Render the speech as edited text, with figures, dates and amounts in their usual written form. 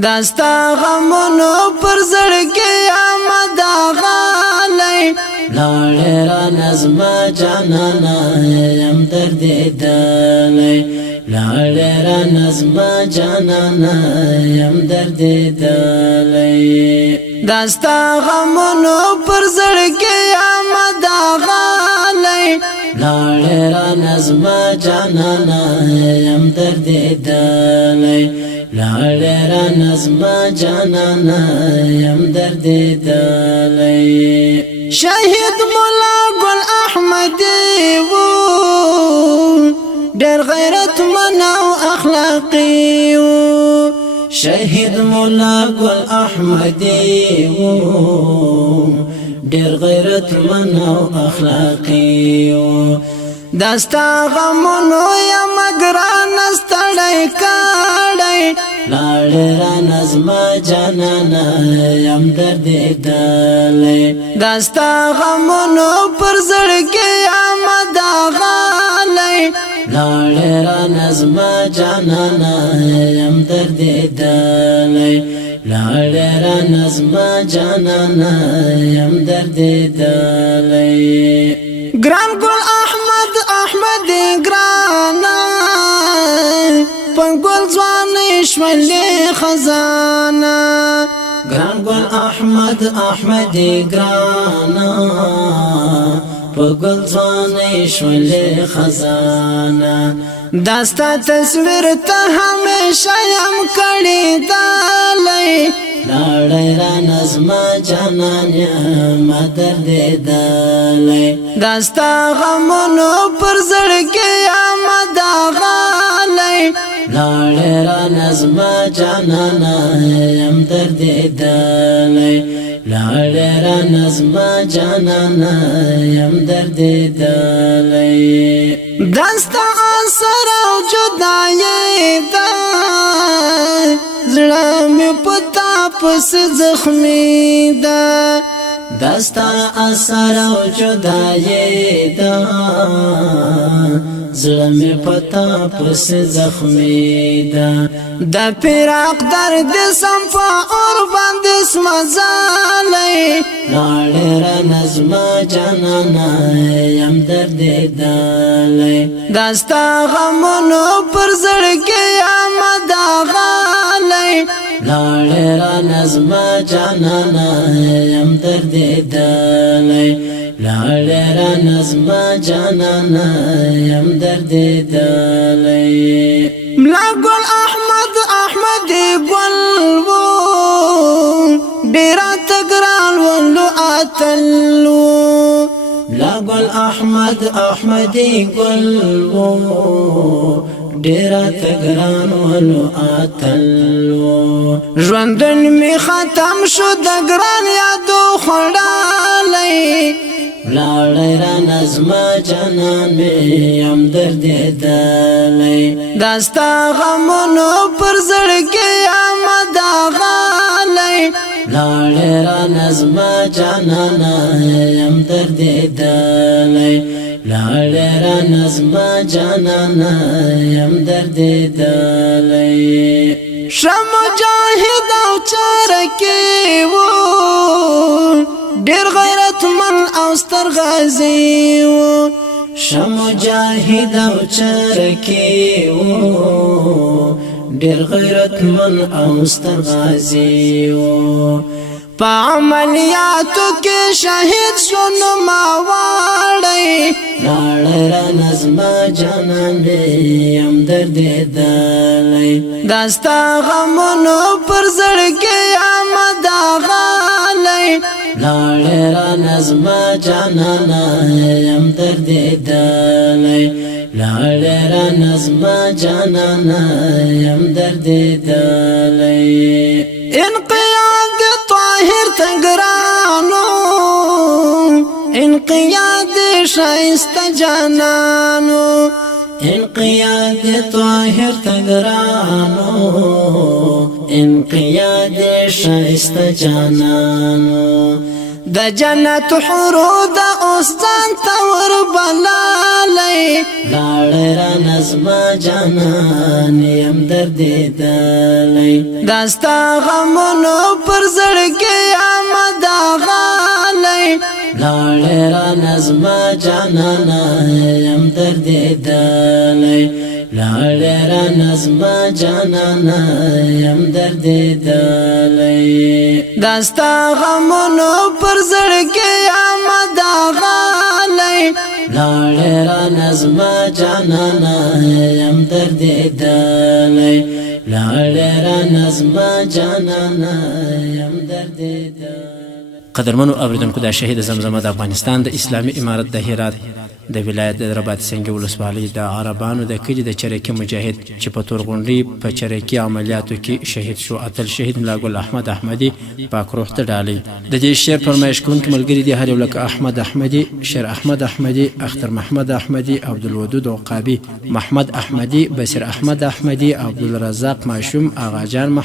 داستا غمونو پر زړګي آمد غالي لاړې را نظم جانانه يم درديدلی لاړې را نظم جانانه يم درديدلی داستا غمونو پر زړګي آمد غالي لاړې را نظم جانانه يم درديدلی لاړې را نظم جانانه يم درديدلی شهید مولا ګل احمدي وو ډېر غیرت من او اخلاقي وو شهید مولا ګل احمدي وو ډېر غیرت من او اخلاقي وو داستا غمونو یا مګران ستړی کړی لاړې را نظم جانانه يم درديدلی داستا غمونو پر زړګي آمد غالي لاړې را نظم جانانه يم درديدلی لاړې را نظم جانانه يم درديدلی ګران ګل احمد ګرانا پنګل ځوان شولې خزانه ګران ګل احمد ګرانا پنګل ځوان شولې خزانه داستا تصویر ته همیشه يم کړی دلی لاړې را نظم جانانه درديدلی داستا غمونو پر زړګي آمد غالي لاړې را نظم جانانه يم درديدلی لاړې را نظم جانانه يم درديدلی داستا اثر او جدایي دا زړه مې پتا پس زخمي دا داستا اثر او جدایي دا زړه مې پتا پس زخمي دا د فراق درد سم په اور باندې سمزالي لاړې را نظم جانانه يم درديدلی داستا غمونو پر زړګي آمد غالي لاړې را نظم جانانه يم درديدلی لاړې را نظم جانانه يم درديدلی ملا ګل احمد ګل وو ډېر تګران ولو اتلو ملا ګل احمد ګل وو ډېر تګران ولو اتلو ژوندون می ختم شو د ګران یادو خړالای لاړې را نظم جانانه يم درديدلی داستا غمونو پر زړګي آمد غالي لاړې را نظم جانانه يم درديدلی لاړې را نظم جانانه يم درديدلی شم مجاهد او چرکی وو ډېر غیرت من او ستر غازی وو شم مجاهد او چرکی وو ډېر غیرت من او ستر غازی وو په عملیاتو کې شهید شو نو ما واړی لاړې را نظم جانانه يم درديدلی داستا غمونو پر زړګي آمد غالي لاړې را نظم جانانه يم درديدلی لاړې را نظم جانانه يم درديدلی انقیاد طاهر تګرانو انقیاد شایسته جانانو انقیاد طاهر تګرانو انقیاد شایسته جانانو د جنت حورو د اوس ځان تور بلا غالی لاړ رانه زما جانان یم درديدلی داستا غمونو پر زړګي آمد غالی لاړ رانه زما جانانه یم درديدلی لاړ رانه زما جانانه یم درديدلی داستا غمونو پر زړګي آمد غالی لاړ رانه زما جانانه یم درديدلی لاړ رانه زما جانانه یم درديدلی. قدرمنو اوریدونکو دا شهید زمزمه د افغانستان د اسلامي امارت د هرات د ولایت د رباط سنگي ولسوالۍ د عربانو د کلي د چریکي مجاهد چې په تورغونډۍ په چریکي عملیاتو کې شهید شو. اتل شهید ملاګل احمد احمدي پاک روح ته ډالۍ. د دې شعر فرمایش کوونکي ملګري دي هر یو لکه احمد احمدي، شیر احمد احمدي، اختر محمد احمدي، عبدالودود عقابي، محمد احمدي، بصیر احمد احمدي، عبدالرزاق ماشوم، آغاجان